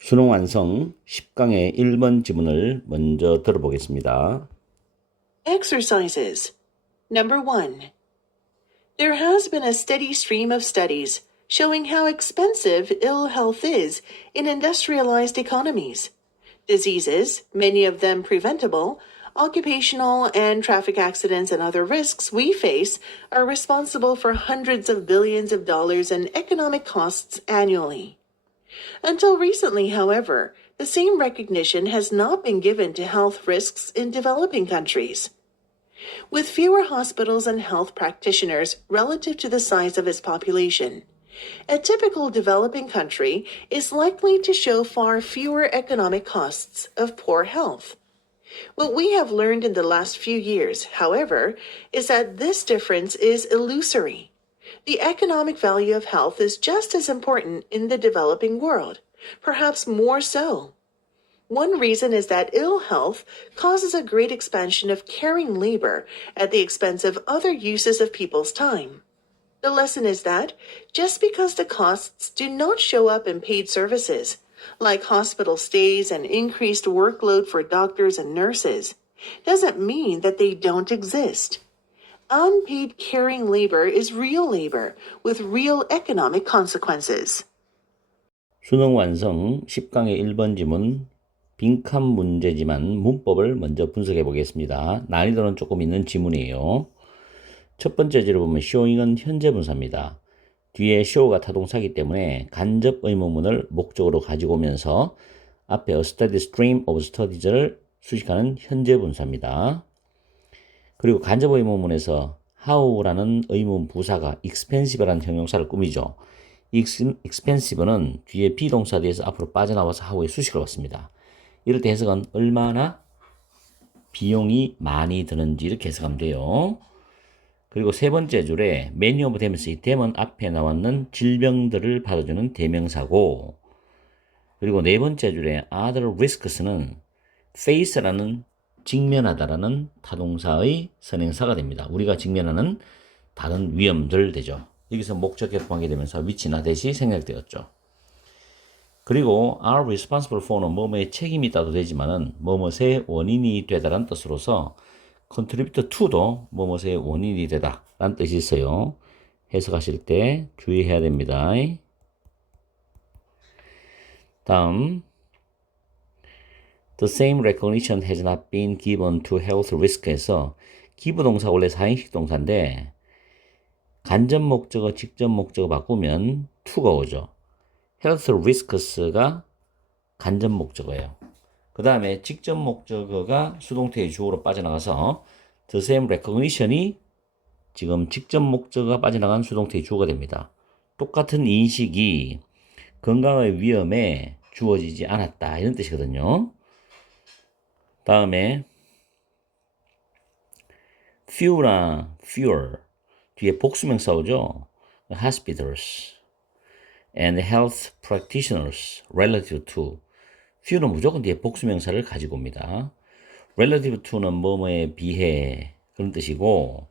수능 완성 10강의 1번 지문을 먼저 들어보겠습니다. Exercises. Number 1. There has been a steady stream of studies showing how expensive ill health is in industrialized economies. Diseases, many of them preventable, occupational and traffic accidents and other risks we face are responsible for hundreds of billions of dollars in economic costs annually. Until recently, however, the same recognition has not been given to health risks in developing countries. With fewer hospitals and health practitioners relative to the size of its population, a typical developing country is likely to show far fewer economic costs of poor health. What we have learned in the last few years, however, is that this difference is illusory. The economic value of health is just as important in the developing world, perhaps more so. One reason is that ill health causes a great expansion of caring labor at the expense of other uses of people's time. The lesson is that just because the costs do not show up in paid services, like hospital stays and increased workload for doctors and nurses, doesn't mean that they don't exist. Unpaid caring labor is real labor with real economic consequences. 수능 완성 10강의 1번 지문 빈칸 문제지만 문법을 먼저 분석해 보겠습니다. 난이도는 조금 있는 지문이에요. 첫 번째 지를 보면 showing은 현재 분사입니다. 뒤에 show가 타동사이기 때문에 간접 의문문을 목적으로 가지고 오면서 앞에 a steady stream of studies를 수식하는 현재 분사입니다. 그리고 간접 의문문에서 how라는 의문 부사가 expensive라는 형용사를 꾸미죠. expensive는 뒤에 비동사 뒤에서 앞으로 빠져나와서 how의 수식을 받습니다. 이럴 때 해석은 얼마나 비용이 많이 드는지 이렇게 해석하면 돼요. 그리고 세 번째 줄에 many of them은 이 them은 앞에 나왔는 질병들을 받아주는 대명사고, 그리고 네 번째 줄에 other risks는 face라는 직면하다라는 타동사의 선행사가 됩니다. 우리가 직면하는 다른 위험들 되죠. 여기서 목적 개통하게 되면서 which나 that이 생략되었죠. 그리고 are responsible for는 뭐뭐에 책임이 있다도 되지만은 뭐뭐의 원인이 되다라는 뜻으로서 contribute to도 뭐뭐의 원인이 되다라는 뜻이 있어요. 해석하실 때 주의해야 됩니다. 다음 The same recognition has not been given to health risk에서 기부동사 원래 사행식 동사인데 간접 목적어, 직접 목적어 바꾸면 to가 오죠. health risks가 간접 목적어예요. 그 다음에 직접 목적어가 수동태의 주어로 빠져나가서 the same recognition이 지금 직접 목적어가 빠져나간 수동태의 주어가 됩니다. 똑같은 인식이 건강의 위험에 주어지지 않았다 이런 뜻이거든요. 다음에 few나 fewer 뒤에 복수명사 오죠. hospitals and health practitioners relative to few는 무조건 뒤에 복수명사를 가지고 옵니다. relative to는 뭐뭐에 비해 그런 뜻이고,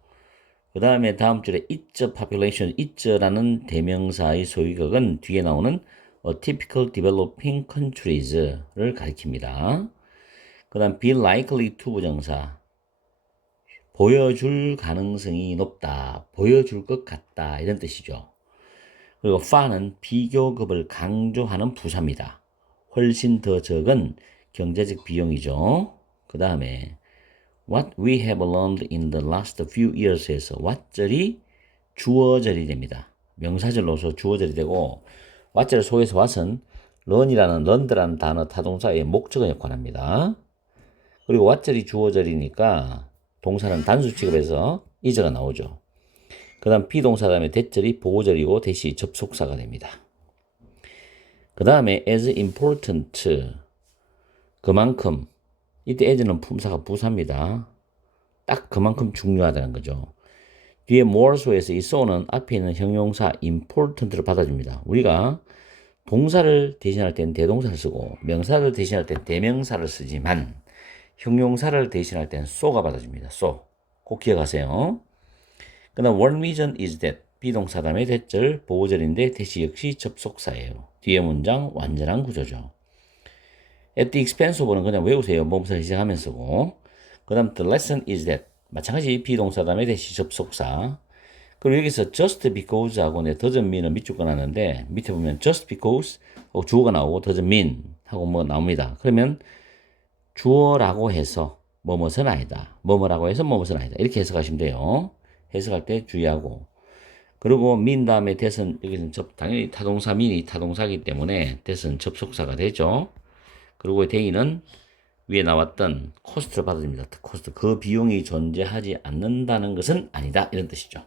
그 다음에 다음 줄에 its population, its라는 대명사의 소유격은 뒤에 나오는 a typical developing countries를 가리킵니다. 그 다음 be likely to 부정사 보여줄 가능성이 높다, 보여줄 것 같다 이런 뜻이죠. 그리고 far는 비교급을 강조하는 부사입니다. 훨씬 더 적은 경제적 비용이죠. 그 다음에 what we have learned in the last few years에서 what절이 주어절이 됩니다. 명사절로서 주어절이 되고 what절 속에서 what은 learn이라는 단어 타동사의 목적어 역할을 합니다. 그리고 what절이 주어절이니까 동사는 단수 취급해서 is가 나오죠. 그 다음 비동사 다음에 that절이 보호절이고 that이 접속사가 됩니다. 그 다음에 as important 그만큼, 이때 as는 품사가 부사입니다. 딱 그만큼 중요하다는 거죠. 뒤에 more so에서 이 so는 앞에 있는 형용사 important를 받아줍니다. 우리가 동사를 대신할 때는 대동사를 쓰고 명사를 대신할 때는 대명사를 쓰지만 형용사를 대신할 때는 so가 받아줍니다. so 꼭 기억하세요. 그 다음 one reason is that 비동사 다음에 that절 보호절인데 that이 역시 접속사예요. 뒤에 문장 완전한 구조죠. at the expense of는 그냥 외우세요. 모음사를 시작하면서 쓰고. 그 다음 the lesson is that 마찬가지 비동사 다음에 대시 접속사. 그리고 여기서 just because 하고 doesn't mean은 밑줄 꺼놨는데 밑에 보면 just because 하고 주어가 나오고 doesn't mean 하고 뭐 나옵니다. 그러면 주어라고 해서 뭐뭐는 아니다. 뭐뭐라고 해서 뭐뭐는 아니다. 이렇게 해석하시면 돼요. 해석할 때 주의하고. 그리고 mean 다음에 that은 여기서는 당연히 타동사 mean이 타동사이기 때문에 that은 접속사가 되죠. 그리고 they는 위에 나왔던 코스트를 받아줍니다. 코스트. 그 비용이 존재하지 않는다는 것은 아니다. 이런 뜻이죠.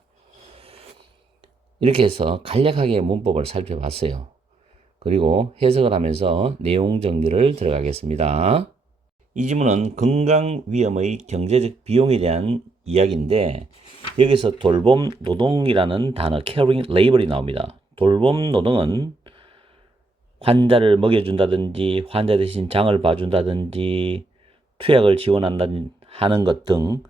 이렇게 해서 간략하게 문법을 살펴봤어요. 그리고 해석을 하면서 내용 정리를 들어가겠습니다. 이 지문은 건강 위험의 경제적 비용에 대한 이야기인데 여기서 돌봄 노동이라는 단어 caring labor이 나옵니다. 돌봄 노동은 환자를 먹여준다든지 환자 대신 장을 봐준다든지 투약을 지원한다는 하는 것 등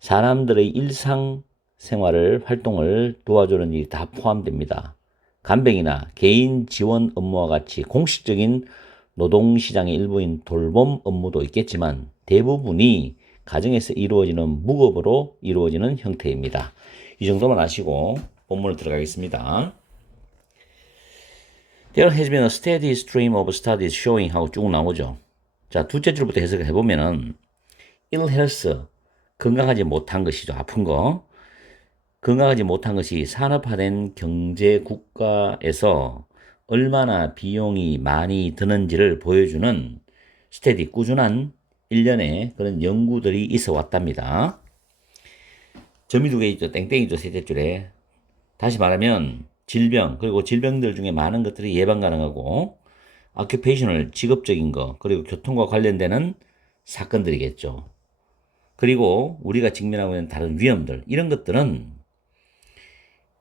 사람들의 일상 생활을 활동을 도와주는 일이 다 포함됩니다. 간병이나 개인 지원 업무와 같이 공식적인 노동시장의 일부인 돌봄 업무도 있겠지만 대부분이 가정에서 이루어지는 무급으로 이루어지는 형태입니다. 이 정도만 아시고 본문으로 들어가겠습니다. There has been a steady stream of studies showing 하고 쭉 나오죠. 자, 둘째 줄부터 해석을 해보면은 ill health, 건강하지 못한 것이죠. 아픈 거. 건강하지 못한 것이 산업화된 경제 국가에서 얼마나 비용이 많이 드는지를 보여주는 스테디, 꾸준한 일련의 그런 연구들이 있어 왔답니다. 점이 두 개 있죠. 땡땡이죠. 셋째 줄에. 다시 말하면 질병, 그리고 질병들 중에 많은 것들이 예방 가능하고 occupational, 직업적인 거, 그리고 교통과 관련되는 사건들이겠죠. 그리고 우리가 직면하고 있는 다른 위험들, 이런 것들은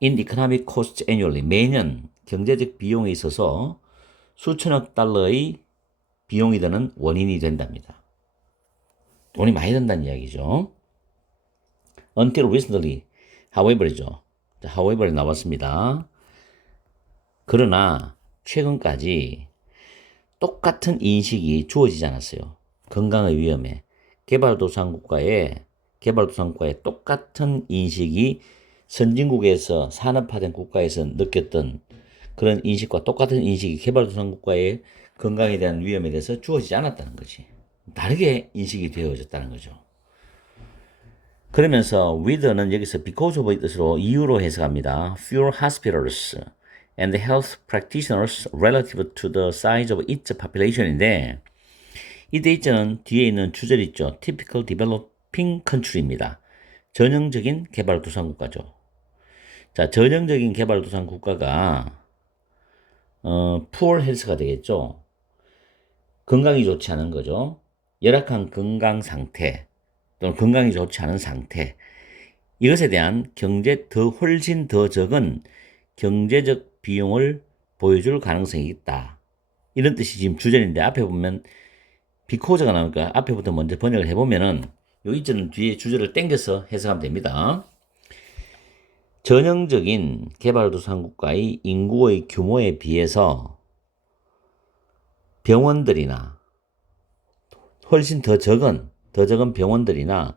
in economic costs annually, 매년 경제적 비용에 있어서 수천억 달러의 비용이 드는 원인이 된답니다. 돈이 많이 든다는 이야기죠. Until recently, however이죠. however 나왔습니다. 그러나 최근까지 똑같은 인식이 주어지지 않았어요. 건강의 위험에. 개발도상국가의 똑같은 인식이 선진국에서 산업화된 국가에서 느꼈던 그런 인식과 똑같은 인식이 개발도상국가의 건강에 대한 위험에 대해서 주어지지 않았다는 거지. 다르게 인식이 되어졌다는 거죠. 그러면서 with는 여기서 because of의 뜻으로 이유로 해석합니다. Fewer hospitals and health practitioners relative to the size of its population인데 이 데이터는 뒤에 있는 주절 있죠. Typical developing country입니다. 전형적인 개발도상국가죠. 자, 전형적인 개발도상국가가 poor health가 되겠죠. 건강이 좋지 않은 거죠. 열악한 건강 상태 또는 건강이 좋지 않은 상태, 이것에 대한 훨씬 더 적은 경제적 비용을 보여줄 가능성이 있다. 이런 뜻이 지금 주절인데 앞에 보면 because가 나오니까 앞에부터 먼저 번역을 해보면은 요 이절은 뒤에 주절을 땡겨서 해석하면 됩니다. 전형적인 개발도상국가의 인구의 규모에 비해서 병원들이나 훨씬 더 적은 병원들이나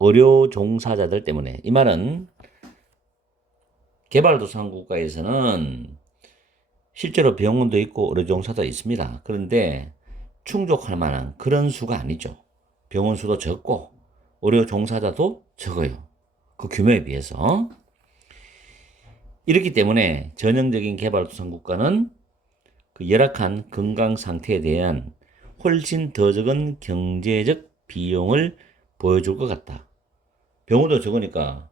의료 종사자들 때문에, 이 말은 개발도상국가에서는 실제로 병원도 있고 의료 종사도 있습니다. 그런데 충족할 만한 그런 수가 아니죠. 병원 수도 적고 의료 종사자도 적어요. 그 규모에 비해서. 이렇기 때문에 전형적인 개발도상국가는 그 열악한 건강 상태에 대한 훨씬 더 적은 경제적 비용을 보여줄 것 같다. 병원도 적으니까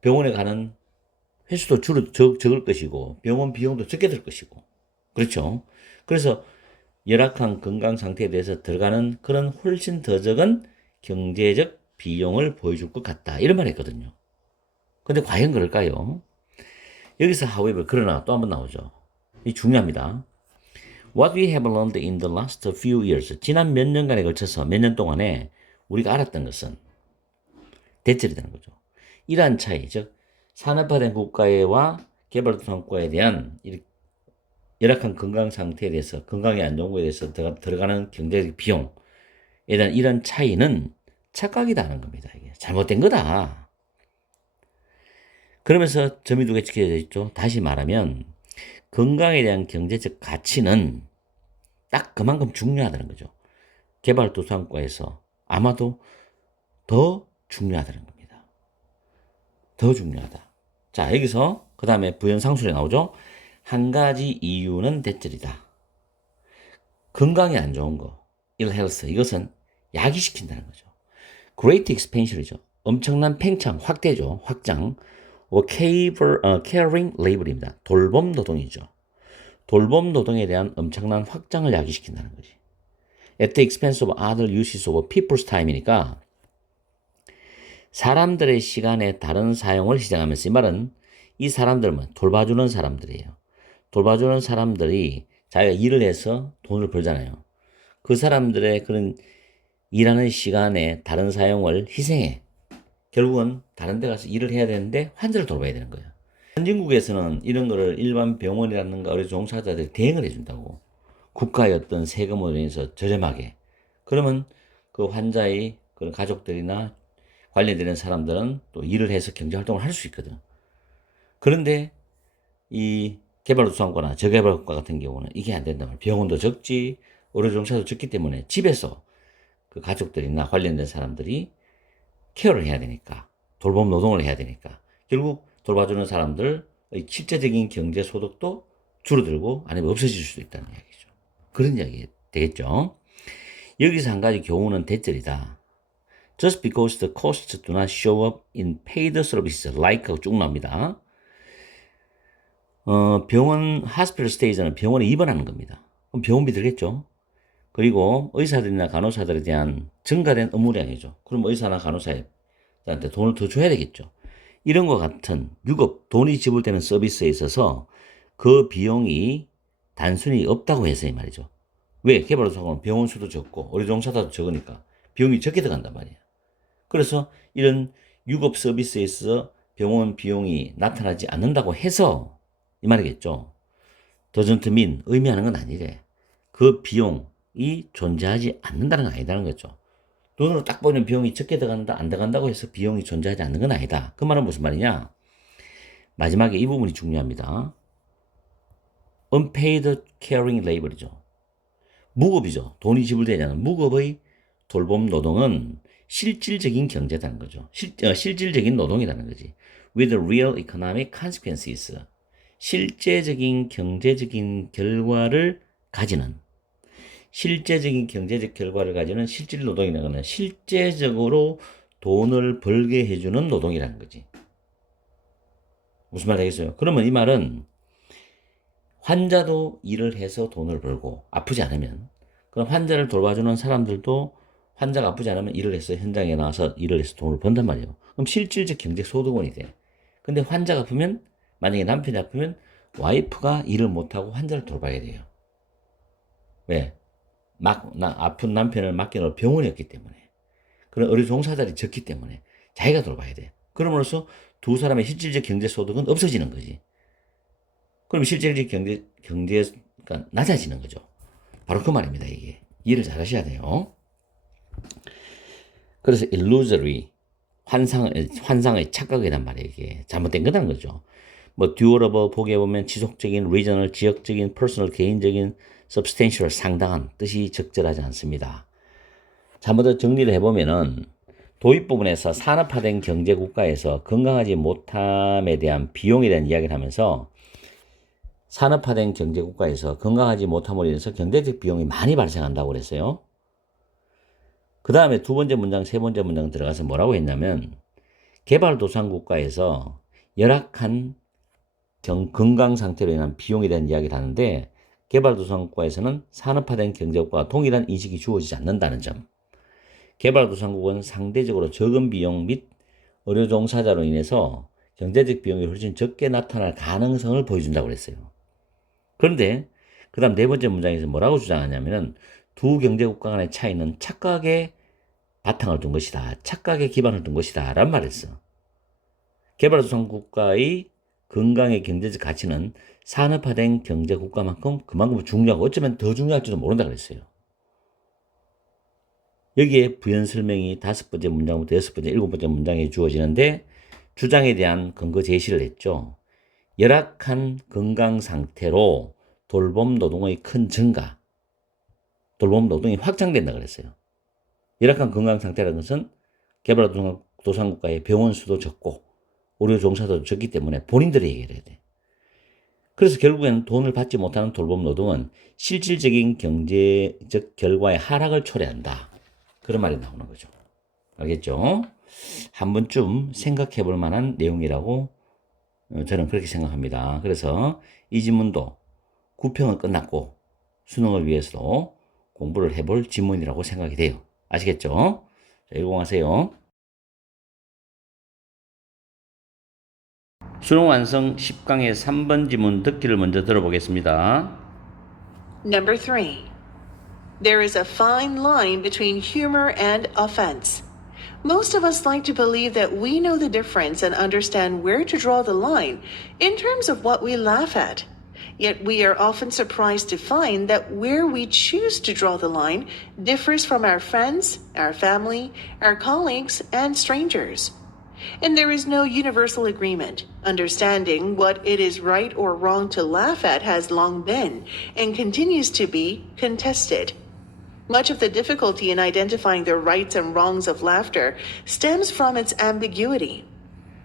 병원에 가는 횟수도 적을 것이고 병원 비용도 적게 들 것이고, 그렇죠. 그래서 열악한 건강 상태에 대해서 들어가는 그런 훨씬 더 적은 경제적 비용을 보여줄 것 같다, 이런 말 했거든요. 근데 과연 그럴까요? 여기서 however, 그러나 또 한 번 나오죠. 이 중요합니다. What we have learned in the last few years, 지난 몇 년간에 걸쳐서 몇 년 동안에 우리가 알았던 것은 대절이 되는 거죠. 이러한 차이, 즉 산업화된 국가와 개발도상 국가에 대한 열악한 건강 상태에 대해서, 건강이 안 좋은 거에 대해서 들어가는 경제적 비용에 대한 이런 차이는 착각이다 하는 겁니다. 이게 잘못된 거다. 그러면서 점이 두 개 지켜져 있죠. 다시 말하면 건강에 대한 경제적 가치는 딱 그만큼 중요하다는 거죠. 개발도상국가에서 아마도 더 중요하다는 겁니다. 더 중요하다. 자, 여기서 그 다음에 부연상술에 나오죠. 한 가지 이유는 대절이다. 건강이 안 좋은 거, ill health, 이것은 야기시킨다는 거죠. great expansion이죠. 엄청난 팽창, 확대죠. 확장. caring labor입니다. 돌봄 노동이죠. 돌봄 노동에 대한 엄청난 확장을 야기시킨다는 거지. at the expense of other uses of people's time이니까 사람들의 시간의 다른 사용을 시작하면서, 이 말은 이 사람들은 돌봐주는 사람들이에요. 돌봐주는 사람들이 자기가 일을 해서 돈을 벌잖아요. 그 사람들의 그런 일하는 시간에 다른 사용을 희생해. 결국은 다른 데 가서 일을 해야 되는데 환자를 돌봐야 되는 거예요. 선진국에서는 이런 거를 일반 병원이라든가 의료 종사자들이 대행을 해준다고. 국가의 어떤 세금으로 인해서 저렴하게. 그러면 그 환자의 그런 가족들이나 관련되는 사람들은 또 일을 해서 경제활동을 할 수 있거든. 그런데 이 개발도상국가나 저개발국가 같은 경우는 이게 안 된단 말이야. 병원도 적지, 의료종사도 적기 때문에 집에서 그 가족들이나 관련된 사람들이 케어를 해야 되니까, 돌봄 노동을 해야 되니까 결국 돌봐주는 사람들의 실제적인 경제 소득도 줄어들고 아니면 없어질 수도 있다는 이야기죠. 그런 이야기 되겠죠. 여기서 한 가지 교훈은 대절이다. Just because the costs do not show up in paid services like 하고 쭉 나옵니다. 병원, hospital stay는 병원에 입원하는 겁니다. 그럼 병원비 들겠죠. 그리고 의사들이나 간호사들에 대한 증가된 업무량이죠. 그럼 의사나 간호사한테 돈을 더 줘야 되겠죠. 이런 것 같은 유급, 돈이 지불되는 서비스에 있어서 그 비용이 단순히 없다고 해서 이 말이죠. 왜? 개발도상국은 병원 수도 적고 의료종사도 적으니까 비용이 적게 들어간단 말이에요. 그래서 이런 유급 서비스에 있어서 병원 비용이 나타나지 않는다고 해서 이 말이겠죠. doesn't mean, 의미하는 건 아니래. 그 비용이 존재하지 않는다는 건 아니다는 거죠. 눈으로 딱 보이는 비용이 적게 들어간다, 안 들어간다고 해서 비용이 존재하지 않는 건 아니다. 그 말은 무슨 말이냐? 마지막에 이 부분이 중요합니다. unpaid caring labor이죠. 무급이죠. 돈이 지불되지 않은 무급의 돌봄 노동은 실질적인 경제라는 거죠. 실질적인 노동이라는 거지. with real economic consequences. 실제적인 경제적인 결과를 가지는, 실제적인 경제적 결과를 가지는 실질 노동이라는 것은 실제적으로 돈을 벌게 해주는 노동이라는 거지. 무슨 말 되겠어요? 그러면 이 말은 환자도 일을 해서 돈을 벌고 아프지 않으면, 그럼 환자를 돌봐주는 사람들도 환자가 아프지 않으면 일을 해서 현장에 나와서 일을 해서 돈을 번단 말이에요. 그럼 실질적 경제 소득원이 돼. 근데 환자가 아프면, 만약에 남편이 아프면 와이프가 일을 못하고 환자를 돌봐야 돼요. 왜? 아픈 남편을 맡겨놓을 병원이 없기 때문에, 그런 의료 종사자들이 적기 때문에 자기가 돌봐야 돼. 그럼으로써 두 사람의 실질적 경제 소득은 없어지는 거지. 그럼 실질적 경제가 낮아지는 거죠. 바로 그 말입니다. 이게 이해를 잘 하셔야 돼요. 그래서 illusory, 환상의 착각이란 말이에요. 이게 잘못된 거라는 거죠. 뭐 durable, 보기에 보면 지속적인, regional, 지역적인, personal, 개인적인, substantial, 상당한 뜻이 적절하지 않습니다. 자, 한번 더 정리를 해보면은 도입 부분에서 산업화된 경제 국가에서 건강하지 못함에 대한 비용에 대한 이야기를 하면서, 산업화된 경제 국가에서 건강하지 못함으로 인해서 경제적 비용이 많이 발생한다고 그랬어요. 그 다음에 두 번째 문장, 세 번째 문장 들어가서 뭐라고 했냐면, 개발도상국가에서 열악한 건강 상태로 인한 비용에 대한 이야기를 하는데, 개발도상국가에서는 산업화된 경제국가와 동일한 인식이 주어지지 않는다는 점. 개발도상국은 상대적으로 적은 비용 및 의료 종사자로 인해서 경제적 비용이 훨씬 적게 나타날 가능성을 보여준다고 그랬어요. 그런데 그 다음 네 번째 문장에서 뭐라고 주장하냐면은, 두 경제국가 간의 차이는 착각에 바탕을 둔 것이다. 착각에 기반을 둔 것이다. 라는 말을 했어. 개발도상국가의 건강의 경제적 가치는 산업화된 경제 국가만큼 그만큼 중요하고 어쩌면 더 중요할지도 모른다 그랬어요. 여기에 부연 설명이 5번째 문장부터 6번째, 7번째 문장에 주어지는데 주장에 대한 근거 제시를 했죠. 열악한 건강 상태로 돌봄 노동의 큰 증가, 돌봄 노동이 확장된다 그랬어요. 열악한 건강 상태라는 것은 개발도상국가의 병원 수도 적고 의료 종사도 적기 때문에 본인들이 해결해야 돼. 그래서 결국에는 돈을 받지 못하는 돌봄 노동은 실질적인 경제적 결과의 하락을 초래한다. 그런 말이 나오는 거죠. 알겠죠? 한 번쯤 생각해 볼 만한 내용이라고 저는 그렇게 생각합니다. 그래서 이 지문도 9평은 끝났고 수능을 위해서도 공부를 해볼 지문이라고 생각이 돼요. 아시겠죠? 자, 읽어보세요. 수능 완성 10강의 3번 지문 듣기를 먼저 들어보겠습니다. Number 3. There is a fine line between humor and offense. Most of us like to believe that we know the difference and understand where to draw the line in terms of what we laugh at. Yet we are often surprised to find that where we choose to draw the line differs from our friends, our family, our colleagues, and strangers. And there is no universal agreement. Understanding what it is right or wrong to laugh at has long been, and continues to be, contested. Much of the difficulty in identifying the rights and wrongs of laughter stems from its ambiguity.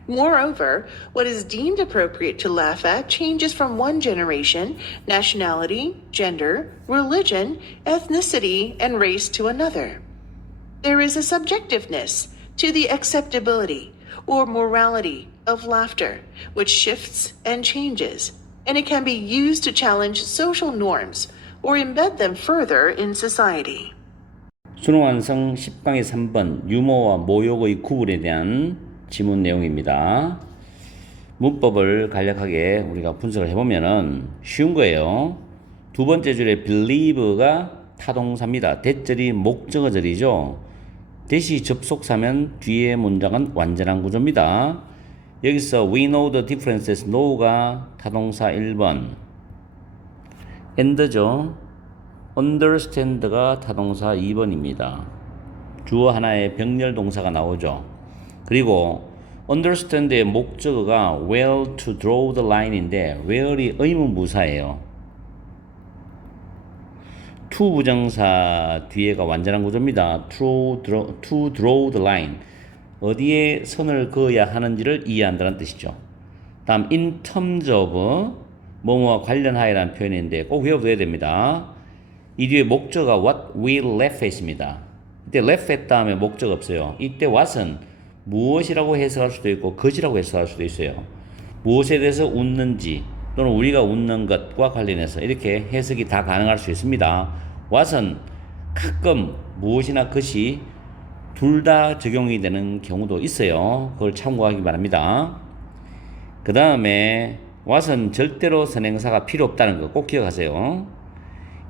Moreover, what is deemed appropriate to laugh at changes from one generation, nationality, gender, religion, ethnicity, and race to another. There is a subjectiveness to the acceptability or morality of laughter, which shifts and changes, and it can be used to challenge social norms or embed them further in society. 수능 완성 10강의 3번 유머와 모욕의 구분에 대한 지문 내용입니다. 문법을 간략하게 우리가 분석을 해보면은 쉬운 거예요. 두 번째 줄에 believe가 타동사입니다. 대절이 목적어절이죠. 대시 접속사면 뒤에 문장은 완전한 구조입니다. 여기서 we know the differences know가 타동사 1번, and죠. understand가 타동사 2번입니다. 주어 하나에 병렬 동사가 나오죠. 그리고 understand의 목적어가 where to draw the line인데 where이 의문부사예요. to 부정사 뒤에가 완전한 구조입니다. to draw the line. 어디에 선을 그어야 하는지를 이해한다는 뜻이죠. 다음 in terms of 뭐뭐와 관련하여라는 표현인데 꼭 외워둬야 됩니다. 이 뒤에 목적어가 what we laugh at입니다. 이때 laugh at 다음에 목적 없어요. 이때 what은 무엇이라고 해석할 수도 있고 것이라고 해석할 수도 있어요. 무엇에 대해서 웃는지 또는 우리가 웃는 것과 관련해서 이렇게 해석이 다 가능할 수 있습니다. what은 가끔 무엇이나 것이 둘 다 적용이 되는 경우도 있어요. 그걸 참고하기 바랍니다. 그 다음에 what은 절대로 선행사가 필요 없다는 거 꼭 기억하세요.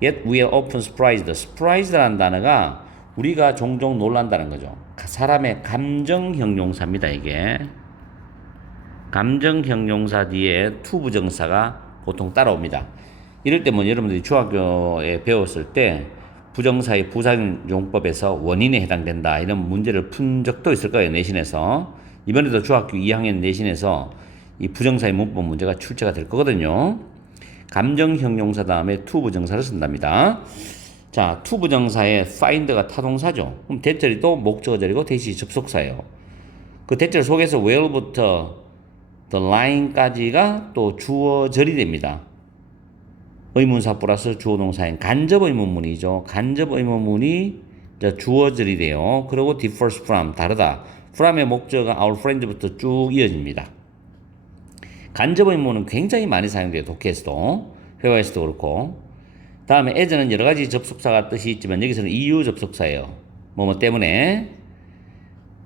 Yet we are often surprised. surprised라는 단어가 우리가 종종 놀란다는 거죠. 사람의 감정 형용사입니다. 이게 감정 형용사 뒤에 to 부정사가 보통 따라옵니다. 이럴 때 뭐 여러분들이 중학교에 배웠을 때 부정사의 부사용법에서 원인에 해당된다 이런 문제를 푼 적도 있을 거예요. 내신에서. 이번에도 중학교 2학년 내신에서 이 부정사의 문법 문제가 출제가 될 거거든요. 감정 형용사 다음에 to 부정사를 쓴답니다. 자, to 부정사의 find가 타동사죠. 그럼 대절이 또 목적어절이고 대시 접속사예요. 그 대절 속에서 where부터 the line까지가 또 주어절이 됩니다. 의문사 플러스 주어동사인 간접 의문문이죠. 간접 의문문이 주어절이 돼요. 그리고 differs from 다르다. from의 목적어가 our friend부터 쭉 이어집니다. 간접 의문문은 굉장히 많이 사용돼요. 독해에서도 회화에서도 그렇고. 다음에 as는 여러 가지 접속사가 뜻이 있지만 여기서는 이유 접속사예요. 뭐뭐 때문에.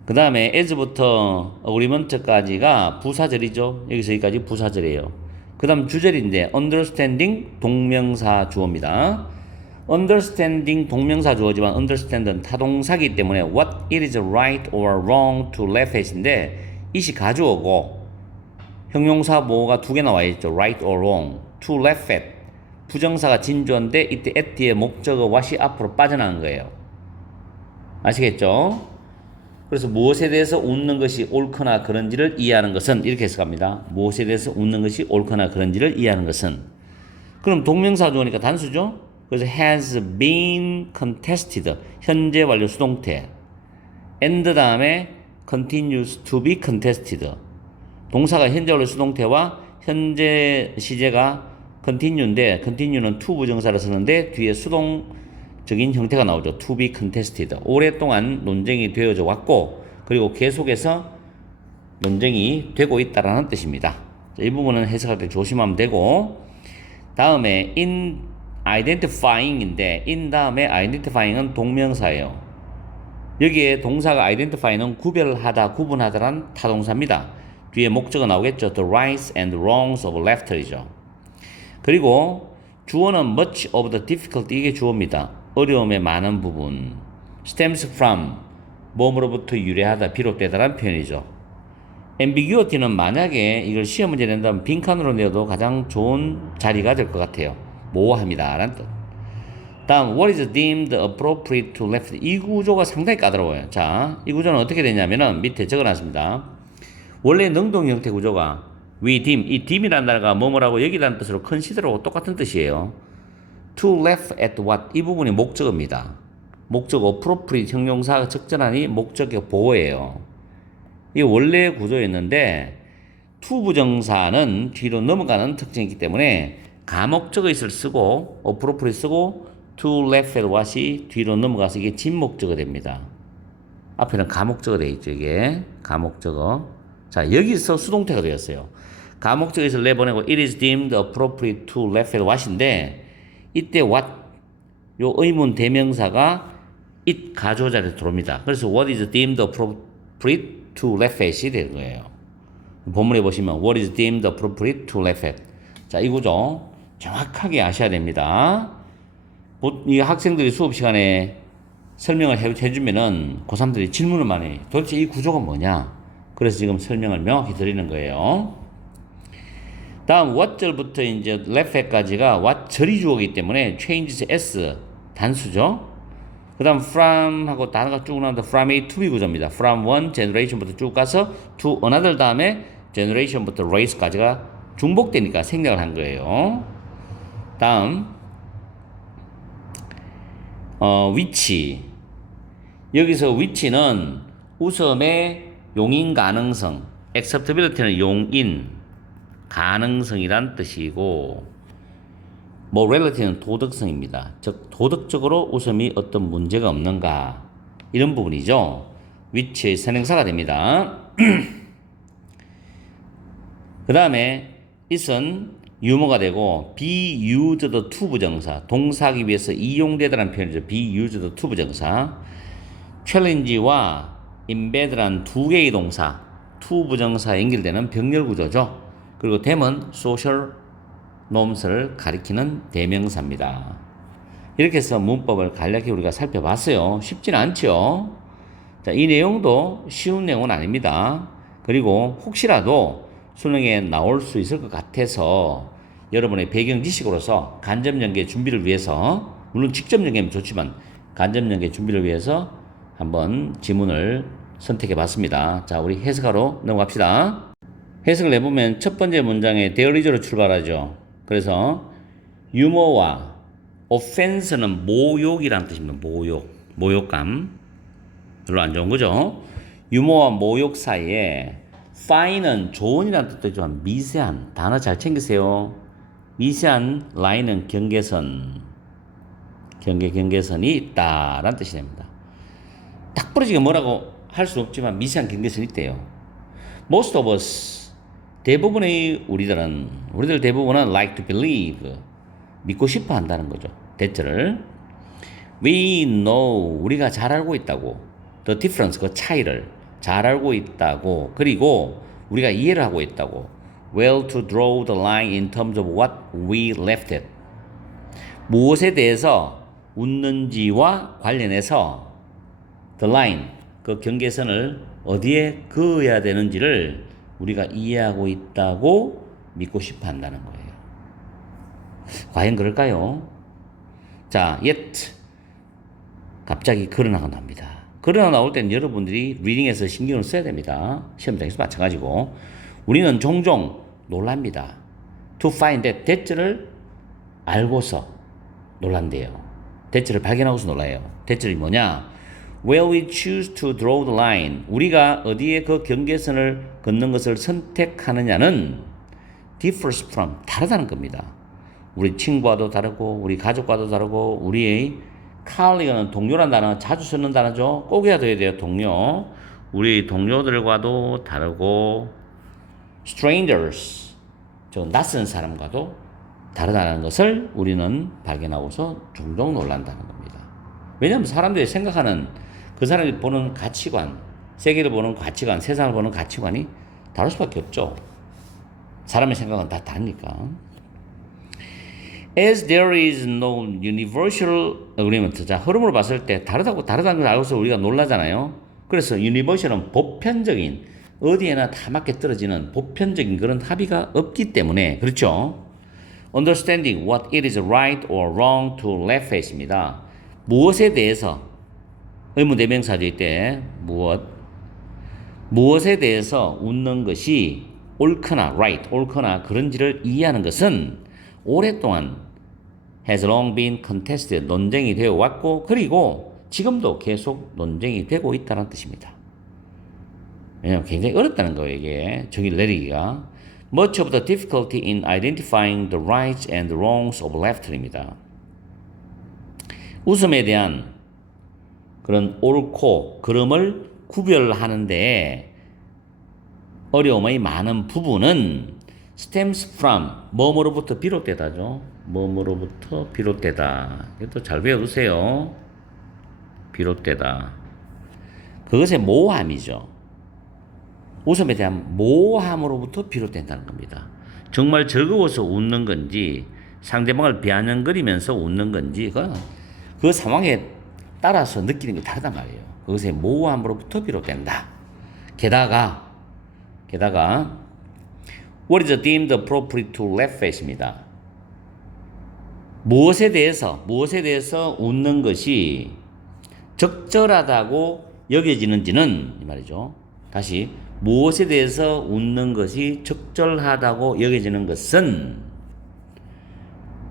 그 다음에 as부터 agreement까지가 부사절이죠. 여기서 여기까지 부사절이에요. 그 다음 주절인데 understanding 동명사 주어입니다. understanding 동명사 주어지만 understand는 타동사기 때문에 what it is right or wrong to laugh at인데 it이 가주어고 형용사 뭐가 두 개 나와 있죠. right or wrong. to laugh at. 부정사가 진주어인데 이때 at 뒤에 목적어 what이 앞으로 빠져나간 거예요. 아시겠죠? 그래서 무엇에 대해서 웃는 것이 옳거나 그런지를 이해하는 것은 이렇게 해석합니다. 무엇에 대해서 웃는 것이 옳거나 그런지를 이해하는 것은. 그럼 동명사 주어니까 단수죠? 그래서 has been contested. 현재 완료 수동태. and 다음에 continues to be contested. 동사가 현재 완료 수동태와 현재 시제가 continue인데 continue는 to 부정사를 쓰는데 뒤에 수동적인 형태가 나오죠. to be contested. 오랫동안 논쟁이 되어져 왔고 그리고 계속해서 논쟁이 되고 있다라는 뜻입니다. 이 부분은 해석할 때 조심하면 되고 다음에 in identifying인데 in 다음에 identifying은 동명사예요. 여기에 동사가 identify는 구별하다, 구분하다란 타동사입니다. 뒤에 목적어 나오겠죠. The rights and wrongs of laughter이죠. 그리고 주어는 much of the difficulty 이게 주어입니다. 어려움의 많은 부분. stems from 뭐뭐로부터 유래하다, 비롯되다라는 표현이죠. ambiguity는 만약에 이걸 시험 문제 낸다면 빈칸으로 내도 가장 좋은 자리가 될 것 같아요. 모호합니다 라는 뜻. 다음 what is deemed appropriate to left. 이 구조가 상당히 까다로워요. 자, 이 구조는 어떻게 되냐면은 밑에 적어놨습니다. 원래 능동 형태 구조가 we deem, 이 deem이라는 단어가 뭐뭐라고 여기라는 뜻으로 consider하고 똑같은 뜻이에요. to laugh at what, 이 부분이 목적어입니다. 목적어 appropriate 형용사가 적절하니 목적어 보호예요. 이게 원래 구조였는데 to 부정사는 뒤로 넘어가는 특징이 있기 때문에 가목적어 있을 쓰고 appropriate 쓰고 to laugh at what이 뒤로 넘어가서 이게 진목적어 됩니다. 앞에는 가목적어 되어 있죠. 이게 가목적어. 자, 여기서 수동태가 되었어요. 가목적어에서 내보내고 it is deemed appropriate to laugh at what인데 이때 what 요 의문 대명사가 it 가주어 자리에 들어옵니다. 그래서 what is deemed appropriate to laugh at이 되는 거예요. 본문에 보시면 what is deemed appropriate to laugh at. 자, 이 구조 정확하게 아셔야 됩니다. 이 학생들이 수업 시간에 설명을 해주면은 고3들이 질문을 많이 해요. 도대체 이 구조가 뭐냐? 그래서 지금 설명을 명확히 드리는 거예요. 다음 what 절부터 이제 laugh at까지가 what 절이 주어이기 때문에 changes s 단수죠. 그 다음 from 하고 단어가 쭉 나오는데 from A to B 구조입니다. from one generation부터 쭉 가서 to another 다음에 generation부터 race까지가 중복되니까 생략을 한 거예요. 다음 which. 여기서 which는 웃음의 용인 가능성, acceptability는 용인 가능성이란 뜻이고 morality는 도덕성입니다. 즉 도덕적으로 웃음이 어떤 문제가 없는가 이런 부분이죠. which의 선행사가 됩니다. 그 다음에 it은 유머가 되고 be used to 부정사, 동사하기 위해서 이용되다라는 표현이죠. be used to 부정사. challenge와 embed란 두 개의 동사, to 부정사 연결되는 병렬 구조죠. 그리고 them은 social norms를 가리키는 대명사입니다. 이렇게 해서 문법을 간략히 우리가 살펴봤어요. 쉽지는 않죠. 자, 이 내용도 쉬운 내용은 아닙니다. 그리고 혹시라도 수능에 나올 수 있을 것 같아서 여러분의 배경 지식으로서 간접 연계 준비를 위해서, 물론 직접 연계면 좋지만 간접 연계 준비를 위해서 한번 지문을 선택해 봤습니다. 자, 우리 해석하러 넘어갑시다. 해석을 해보면 첫 번째 문장에 there is로 출발하죠. 그래서 유머와 offense는 모욕이라는 뜻입니다. 모욕감. 별로 안 좋은 거죠. 유머와 모욕 사이에 fine은 좋은이라는 뜻도 있지만 미세한, 단어 잘 챙기세요. 미세한 라인은 경계선이 있다라는 뜻이 됩니다. 딱 부러지게 뭐라고 할 수 없지만 미세한 경계선이 있대요. Most of us, 대부분의 우리들 대부분은 like to believe, 믿고 싶어 한다는 거죠. 대절을. We know, 우리가 잘 알고 있다고. The difference, 그 차이를 잘 알고 있다고. 그리고 우리가 이해를 하고 있다고. Well to draw the line in terms of what we left it. 무엇에 대해서 웃는지와 관련해서 the line, 그 경계선을 어디에 그어야 되는지를 우리가 이해하고 있다고 믿고 싶어 한다는 거예요. 과연 그럴까요? 자, yet 갑자기 그러나가 나옵니다. 그러나 나올 때는 여러분들이 리딩에서 신경을 써야 됩니다. 시험장에서 마찬가지고 우리는 종종 놀랍니다. to find that 대절을 알고서 놀란대요. 대절을 발견하고서 놀라요. 대절이 뭐냐? Where we choose to draw the line. 우리가 어디에 그 경계선을 걷는 것을 선택하느냐는 differs from 다르다는 겁니다. 우리 친구와도 다르고 우리 가족과도 다르고 우리의 colleague는 동료란 단어 자주 쓰는 단어죠. 꼭 외워둬야 돼요. 동료. 우리 동료들과도 다르고 strangers 저 낯선 사람과도 다르다는 것을 우리는 발견하고서 종종 놀란다는 겁니다. 왜냐하면 사람들이 생각하는 그 사람이 보는 가치관, 세계를 보는 가치관, 세상을 보는 가치관이 다를 수밖에 없죠. 사람의 생각은 다 다르니까. As there is no universal agreement. 자, 흐름으로 봤을 때 다르다는 걸 알고서 우리가 놀라잖아요. 그래서 universal은 보편적인, 어디에나 다 맞게 떨어지는 보편적인 그런 합의가 없기 때문에, 그렇죠? Understanding what it is right or wrong to laugh at입니다. 무엇에 대해서, 의문 대명사일 때, 무엇에 대해서 웃는 것이 옳거나, right, 옳거나 그런지를 이해하는 것은 오랫동안 has long been contested, 논쟁이 되어 왔고, 그리고 지금도 계속 논쟁이 되고 있다는 뜻입니다. 왜냐하면 굉장히 어렵다는 거예요, 이게. 정의를 내리기가. Much of the difficulty in identifying the rights and the wrongs of laughter입니다. 웃음에 대한 그런 옳고 그름을 구별하는데 어려움의 많은 부분은 stems from 뭐뭐로부터 비롯되다죠. 뭐뭐로부터 비롯되다. 이것도 잘 외워두세요. 비롯되다. 그것의 모호함이죠. 웃음에 대한 모호함으로부터 비롯된다는 겁니다. 정말 즐거워서 웃는 건지 상대방을 비아냥거리면서 웃는 건지 그 상황에 따라서 느끼는 게 다르단 말이에요. 그것의 모호함으로부터 비롯된다. 게다가 What is deemed appropriate to laugh at입니다. 무엇에 대해서 웃는 것이 적절하다고 여겨지는지는 이 말이죠. 다시 무엇에 대해서 웃는 것이 적절하다고 여겨지는 것은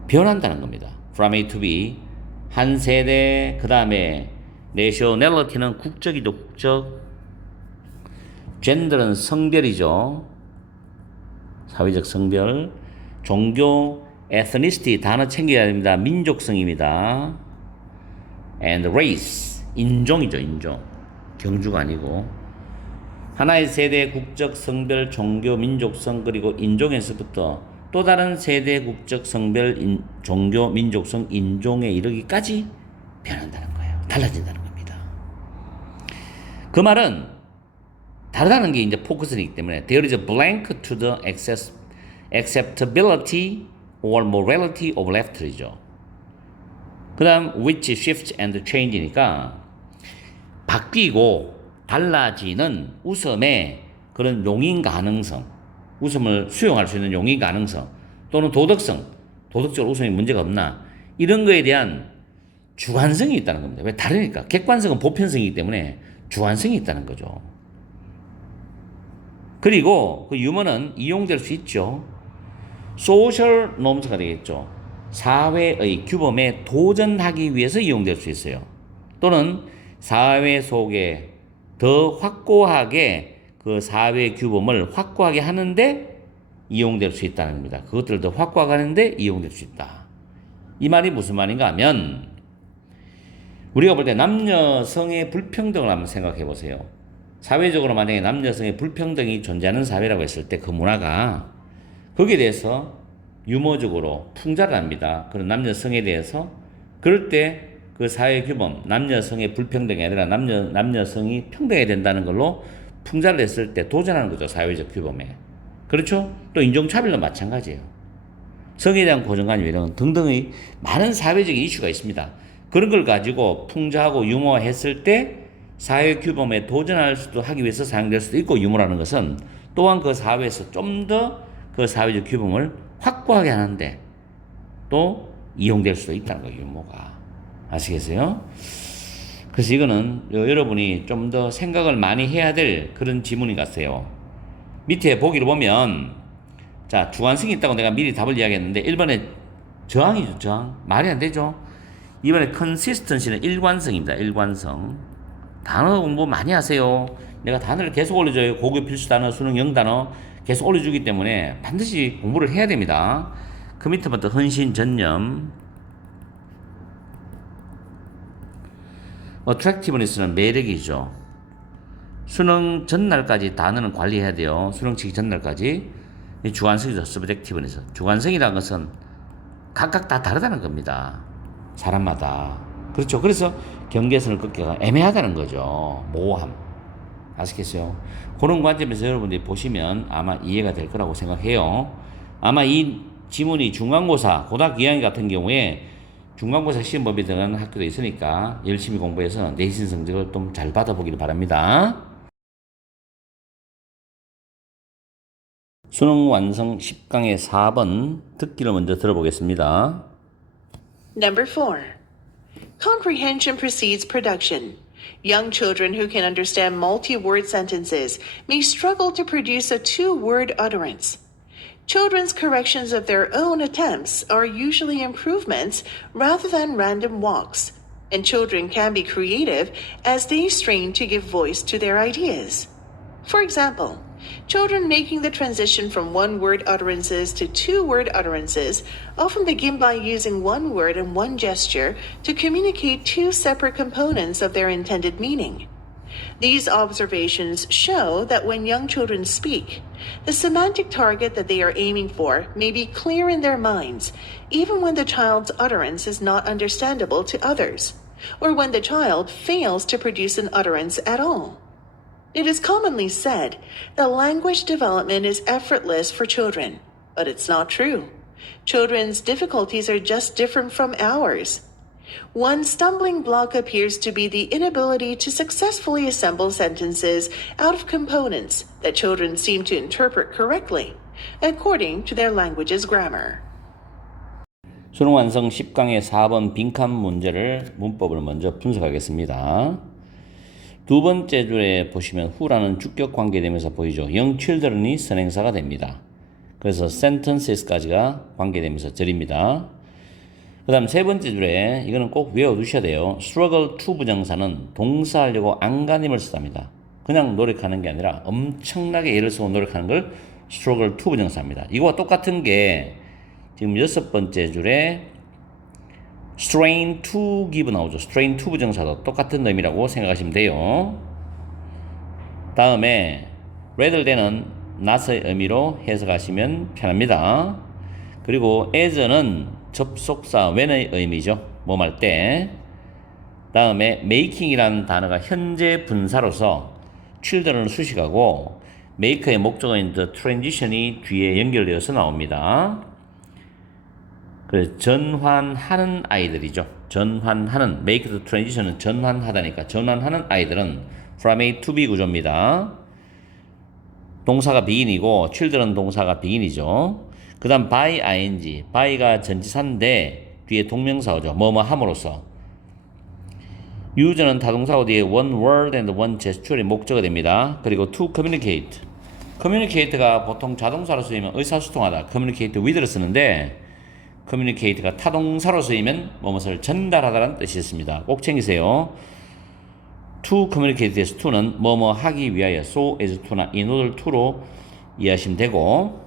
변한다는 겁니다. From A to B 한 세대 그 다음에 nationality는 국적이죠. 국적. gender는 성별이죠. 사회적 성별. 종교 ethnicity 단어 챙겨야 됩니다. 민족성입니다. and race 인종이죠. 인종. 경주가 아니고 하나의 세대 국적 성별 종교 민족성 그리고 인종에서부터 또 다른 세대 국적 성별 종교 민족성 인종에 이르기까지 변한다는 거예요. 달라진다는 겁니다. 그 말은 다르다는 게 이제 포커스이기 때문에 there is a blank to the acceptability or morality of laughter이죠. 그 다음 which shifts and change니까 바뀌고 달라지는 웃음의 그런 용인 가능성, 웃음을 수용할 수 있는 용인 가능성 또는 도덕성, 도덕적으로 웃음이 문제가 없나 이런 거에 대한 주관성이 있다는 겁니다. 왜 다르니까 객관성은 보편성이기 때문에 주관성이 있다는 거죠. 그리고 그 유머는 이용될 수 있죠. 소셜 놈스가 되겠죠. 사회의 규범에 도전하기 위해서 이용될 수 있어요. 또는 사회 속에 더 확고하게 그 사회 규범을 확고하게 하는데 이용될 수 있다는 겁니다. 그것들을 더 확고하게 하는데 이용될 수 있다. 이 말이 무슨 말인가 하면 우리가 볼 때 남녀성의 불평등을 한번 생각해 보세요. 사회적으로 만약에 남녀성의 불평등이 존재하는 사회라고 했을 때 그 문화가 거기에 대해서 유머적으로 풍자를 합니다. 그런 남녀성에 대해서 그럴 때 그 사회 규범, 남녀성의 불평등이 아니라 남녀성이 평등해야 된다는 걸로 풍자를 했을 때 도전하는 거죠. 사회적 규범에. 그렇죠? 또 인종차별도 마찬가지예요. 성에 대한 고정관념 이런 등등의 많은 사회적 이슈가 있습니다. 그런 걸 가지고 풍자하고 유머했을 때 사회 규범에 도전할 수도 하기 위해서 사용될 수도 있고 유머라는 것은 또 또한 그 사회에서 좀 더 그 사회적 규범을 확고하게 하는데 또 이용될 수도 있다는 거예요, 유머가. 아시겠어요? 그래서 이거는 여러분이 좀 더 생각을 많이 해야 될 그런 지문인 것 같아요. 밑에 보기를 보면, 자, 주관성이 있다고 내가 미리 답을 이야기했는데 1번에 저항이죠, 저항. 말이 안 되죠. 2번에 consistency는 일관성입니다, 일관성. 단어 공부 많이 하세요. 내가 단어를 계속 올려줘요. 고교 필수 단어, 수능 0단어 계속 올려주기 때문에 반드시 공부를 해야 됩니다. 그 밑에부터 헌신, 전념. attractiveness는 매력이죠. 수능 전날까지 단어는 관리해야 돼요. 수능 치기 전날까지. 이 주관성이죠. subjectiveness. 주관성이라는 것은 각각 다 다르다는 겁니다. 사람마다. 그렇죠. 그래서 경계선을 긋기가 애매하다는 거죠. 모호함. 아시겠어요? 그런 관점에서 여러분들이 보시면 아마 이해가 될 거라고 생각해요. 아마 이 지문이 중간고사, 고등학교 2학년 같은 경우에 중간고사 시험법이 들어가는 학교도 있으니까 열심히 공부해서 내신 성적을 좀 잘 받아보기를 바랍니다. 수능 완성 10강의 4번 듣기를 먼저 들어보겠습니다. Number 4. Comprehension precedes production. Young children who can understand multi-word sentences may struggle to produce a two-word utterance. Children's corrections of their own attempts are usually improvements rather than random walks, and children can be creative as they strain to give voice to their ideas. For example, children making the transition from one-word utterances to two-word utterances often begin by using one word and one gesture to communicate two separate components of their intended meaning. These observations show that when young children speak, the semantic target that they are aiming for may be clear in their minds, even when the child's utterance is not understandable to others, or when the child fails to produce an utterance at all. It is commonly said that language development is effortless for children, but it's not true. Children's difficulties are just different from ours. One stumbling block appears to be the inability to successfully assemble sentences out of components that children seem to interpret correctly, according to their language's grammar. 수능 완성 10강의 4번 빈칸 문제를 문법을 먼저 분석하겠습니다. 두 번째 줄에 보시면 who라는 주격 관계되면서 보이죠. young children이 선행사가 됩니다. 그래서 sentences까지가 관계되면서 절입니다. 그 다음 세 번째 줄에 이거는 꼭 외워두셔야 돼요. struggle to 부정사는 동사하려고 안간힘을 쓰답니다. 그냥 노력하는 게 아니라 엄청나게 애를 쓰고 노력하는 걸 struggle to 부정사입니다. 이거와 똑같은 게 지금 여섯 번째 줄에 strain to give 나오죠. strain to 부정사도 똑같은 의미라고 생각하시면 돼요. 다음에 rather than은 not의 의미로 해석하시면 편합니다. 그리고 as는 접속사 when의 의미죠. 뭐할 때. 다음에 making이라는 단어가 현재 분사로서 children을 수식하고 make의 목적어인 the transition이 뒤에 연결되어서 나옵니다. 그래서 전환하는 아이들이죠. 전환하는 make the transition은 전환하다니까 전환하는 아이들은 from A to B 구조입니다. 동사가 begin이고 children 동사가 begin이죠. 그 다음 by ing, by가 전치사인데 뒤에 동명사 오죠. 뭐뭐 함으로써. use는 타동사고 뒤에 one word and one gesture이 목적어 됩니다. 그리고 to communicate. communicate가 보통 자동사로 쓰이면 의사소통하다 communicate with를 쓰는데 communicate가 타동사로 쓰이면 뭐뭇을 전달하다라는 뜻이 있습니다. 꼭 챙기세요. to communicate에서 to는 뭐뭐 하기 위하여 so as to나 in order to로 이해하시면 되고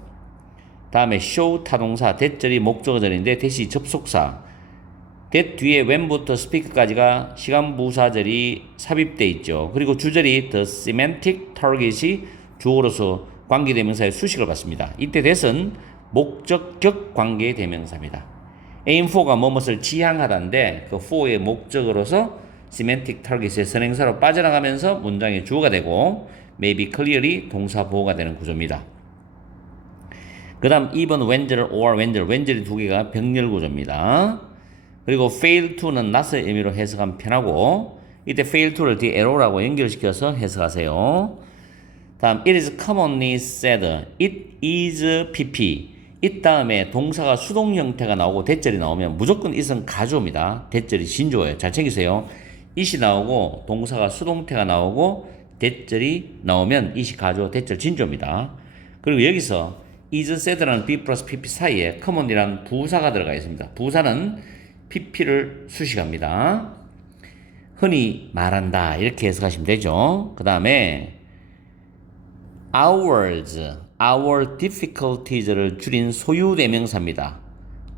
다음에 show 타동사 that절이 목적어절인데 that이 접속사 that 뒤에 when부터 speak까지가 시간부사절이 삽입되어 있죠. 그리고 주절이 the semantic target이 주어로서 관계대명사의 수식을 받습니다. 이때 that은 목적격 관계대명사입니다. aim for가 뭐뭇을 지향하다인데 그 for의 목적으로서 semantic target의 선행사로 빠져나가면서 문장의 주어가 되고 may be clearly 동사 보호가 되는 구조입니다. 그 다음 2번 when절 or when절이 두 개가 병렬 구조입니다. 그리고 fail to는 not의 의미로 해석하면 편하고 이때 fail to를 뒤에 arrow라고 연결시켜서 해석하세요. 다음 it is commonly said. it is pp. it 다음에 동사가 수동 형태가 나오고 대절이 나오면 무조건 it은 가주어입니다. 대절이 진주어예요. 잘 챙기세요. it이 나오고 동사가 수동태가 나오고 대절이 나오면 it이 가주어, 대절 진주어입니다. 그리고 여기서 is said라는 be 플러스 pp 사이에 common이라는 부사가 들어가 있습니다. 부사는 pp를 수식합니다. 흔히 말한다 이렇게 해석하시면 되죠. 그 다음에 our difficulties를 줄인 소유 대명사입니다.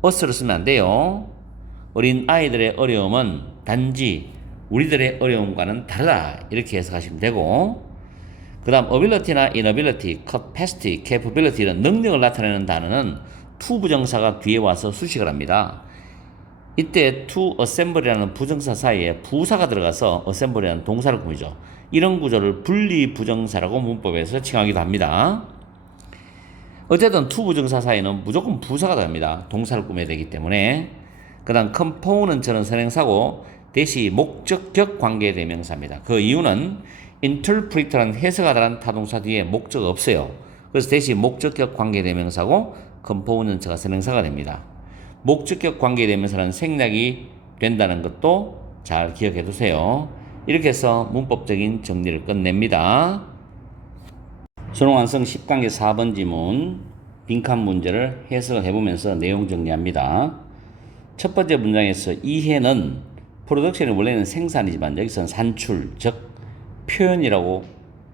us를 쓰면 안 돼요. 어린 아이들의 어려움은 단지 우리들의 어려움과는 다르다 이렇게 해석하시면 되고, 그 다음 ability나 inability, capacity, capability 이런 능력을 나타내는 단어는 to 부정사가 뒤에 와서 수식을 합니다. 이때 to assembly라는 부정사 사이에 부사가 들어가서 assembly라는 동사를 꾸미죠. 이런 구조를 분리 부정사라고 문법에서 칭하기도 합니다. 어쨌든 to 부정사 사이에는 무조건 부사가 들어갑니다. 동사를 꾸며야 되기 때문에. 그 다음 component는 선행사고 대시 목적격 관계대명사입니다. 그 이유는 interpret라는 해석하다라는 타동사 뒤에 목적이 없어요. 그래서 대시 목적격 관계대명사고 component가 선행사가 됩니다. 목적격 관계대명사는 생략이 된다는 것도 잘 기억해 두세요. 이렇게 해서 문법적인 정리를 끝냅니다. 수능 완성 10단계 4번 지문 빈칸 문제를 해석을 해보면서 내용 정리합니다. 첫 번째 문장에서 이해는 프로덕션이 원래는 생산이지만 여기서는 산출, 즉 표현이라고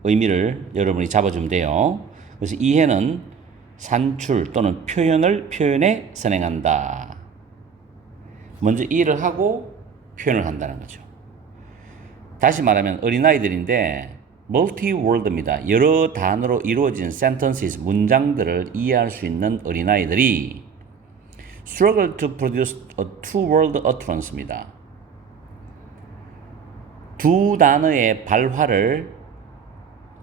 의미를 여러분이 잡아주면 돼요. 그래서 이해는 산출 또는 표현을 표현에 선행한다. 먼저 일을 하고 표현을 한다는 거죠. 다시 말하면 어린아이들인데 멀티워드입니다. 여러 단어로 이루어진 sentences, 문장들을 이해할 수 있는 어린아이들이 struggle to produce a two-word utterance입니다. 두 단어의 발화를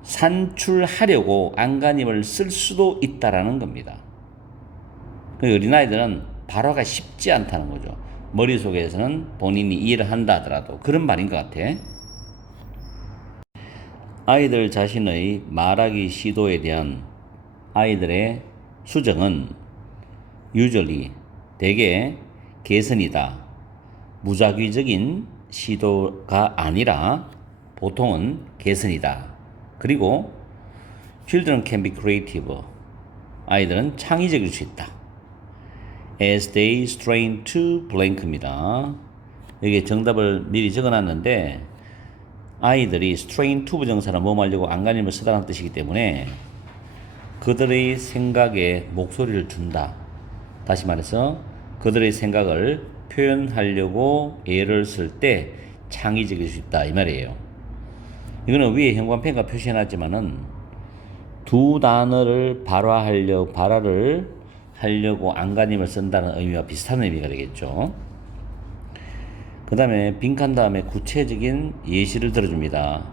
산출하려고 안간힘을 쓸 수도 있다라는 겁니다. 어린아이들은 발화가 쉽지 않다는 거죠. 머릿속에서는 본인이 이해를 한다 하더라도 그런 말인 것 같아. 아이들 자신의 말하기 시도에 대한 아이들의 수정은 usually 대개 개선이다. 무작위적인 시도가 아니라 보통은 개선이다. 그리고 children can be creative. 아이들은 창의적일 수 있다. as they strain to blank입니다. 여기 정답을 미리 적어놨는데 아이들이 strain to 부정사는 뭐 하려고 안간힘을 쓰다라는 뜻이기 때문에 그들의 생각에 목소리를 준다. 다시 말해서 그들의 생각을 표현하려고 애를 쓸 때 창의적일 수 있다 이 말이에요. 이거는 위에 형광펜과 표시해놨지만은 두 단어를 발화를 하려고 안간힘을 쓴다는 의미와 비슷한 의미가 되겠죠. 그 다음에 빈칸 다음에 구체적인 예시를 들어줍니다.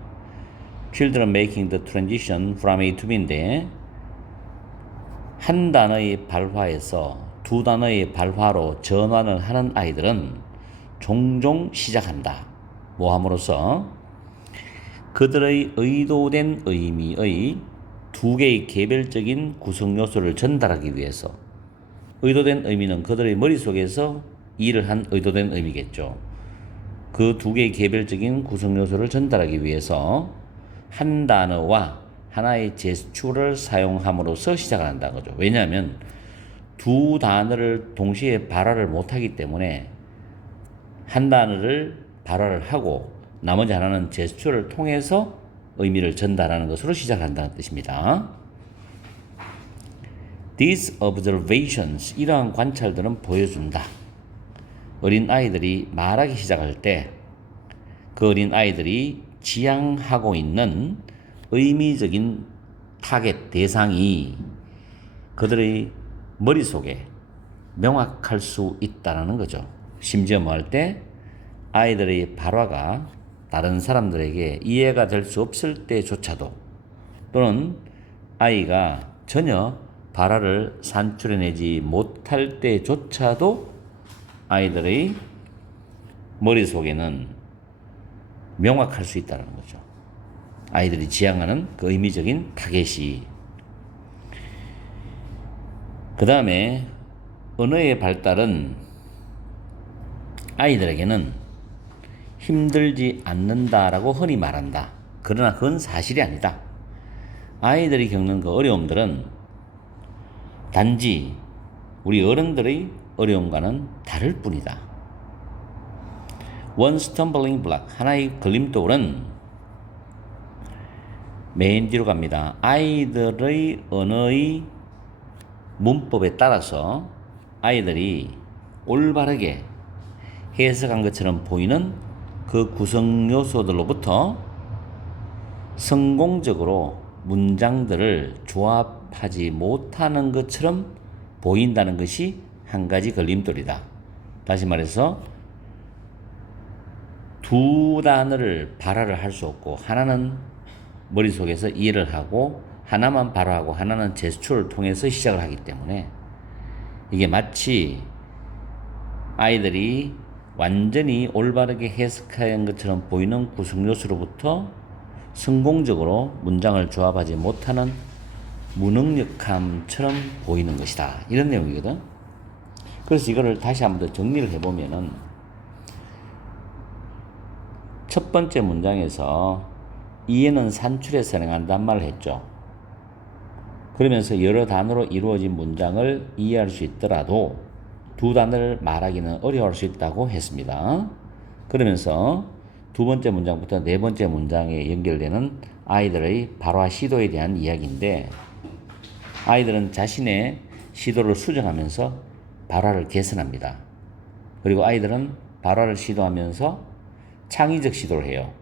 Children making the transition from A to B인데 한 단어의 발화에서 두 단어의 발화로 전환을 하는 아이들은 종종 시작한다. 뭐 함으로써 그들의 의도된 의미의 두 개의 개별적인 구성 요소를 전달하기 위해서, 의도된 의미는 그들의 머릿속에서 일을 한 의도된 의미겠죠. 그 두 개의 개별적인 구성 요소를 전달하기 위해서 한 단어와 하나의 제스처를 사용함으로써 시작을 한다는 거죠. 왜냐하면 두 단어를 동시에 발화를 못하기 때문에 한 단어를 발화를 하고 나머지 하나는 제스처를 통해서 의미를 전달하는 것으로 시작한다는 뜻입니다. These observations, 이러한 관찰들은 보여준다. 어린 아이들이 말하기 시작할 때 그 어린 아이들이 지향하고 있는 의미적인 타겟 대상이 그들의 머릿속에 명확할 수 있다는 거죠. 심지어 뭐 할 때 아이들의 발화가 다른 사람들에게 이해가 될 수 없을 때조차도, 또는 아이가 전혀 발화를 산출해내지 못할 때조차도 아이들의 머릿속에는 명확할 수 있다는 거죠. 아이들이 지향하는 그 의미적인 타겟이. 그 다음에 언어의 발달은 아이들에게는 힘들지 않는다라고 흔히 말한다. 그러나 그건 사실이 아니다. 아이들이 겪는 그 어려움들은 단지 우리 어른들의 어려움과는 다를 뿐이다. One stumbling block, 하나의 걸림돌은 맨 뒤로 갑니다. 아이들의 언어의 문법에 따라서 아이들이 올바르게 해석한 것처럼 보이는 그 구성 요소들로부터 성공적으로 문장들을 조합하지 못하는 것처럼 보인다는 것이 한 가지 걸림돌이다. 다시 말해서 두 단어를 발화를 할 수 없고 하나는 머릿속에서 이해를 하고 하나만 발화하고 하나는 제스처를 통해서 시작을 하기 때문에 이게 마치 아이들이 완전히 올바르게 해석한 것처럼 보이는 구성 요소로부터 성공적으로 문장을 조합하지 못하는 무능력함처럼 보이는 것이다. 이런 내용이거든. 그래서 이거를 다시 한번 더 정리를 해보면은 첫 번째 문장에서 이해는 산출에 선행한다는 말을 했죠. 그러면서 여러 단어로 이루어진 문장을 이해할 수 있더라도 두 단어를 말하기는 어려워할 수 있다고 했습니다. 그러면서 두 번째 문장부터 네 번째 문장에 연결되는 아이들의 발화 시도에 대한 이야기인데 아이들은 자신의 시도를 수정하면서 발화를 개선합니다. 그리고 아이들은 발화를 시도하면서 창의적 시도를 해요.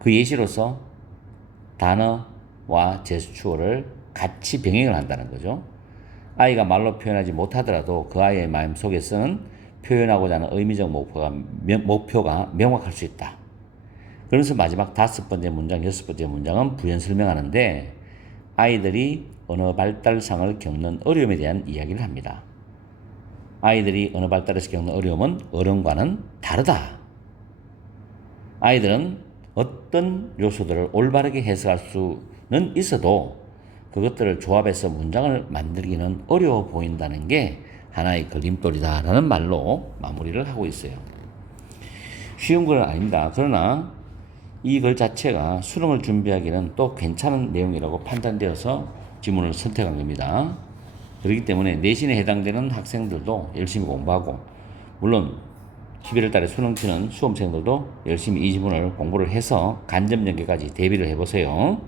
그 예시로서 단어와 제스처를 같이 병행을 한다는 거죠. 아이가 말로 표현하지 못하더라도 그 아이의 마음속에서는 표현하고자 하는 의미적 목표가 명확할 수 있다. 그래서 마지막 다섯 번째 문장, 여섯 번째 문장은 부연 설명하는데 아이들이 언어 발달상을 겪는 어려움에 대한 이야기를 합니다. 아이들이 언어 발달에서 겪는 어려움은 어른과는 다르다. 아이들은 어떤 요소들을 올바르게 해석할 수는 있어도 그것들을 조합해서 문장을 만들기는 어려워 보인다는 게 하나의 걸림돌이다라는 말로 마무리를 하고 있어요. 쉬운 건 아닙니다. 그러나 이 글 자체가 수능을 준비하기는 또 괜찮은 내용이라고 판단되어서 지문을 선택한 겁니다. 그렇기 때문에 내신에 해당되는 학생들도 열심히 공부하고 물론 11월 달에 수능 치는 수험생들도 열심히 이 지문을 공부를 해서 간접 연계까지 대비를 해보세요.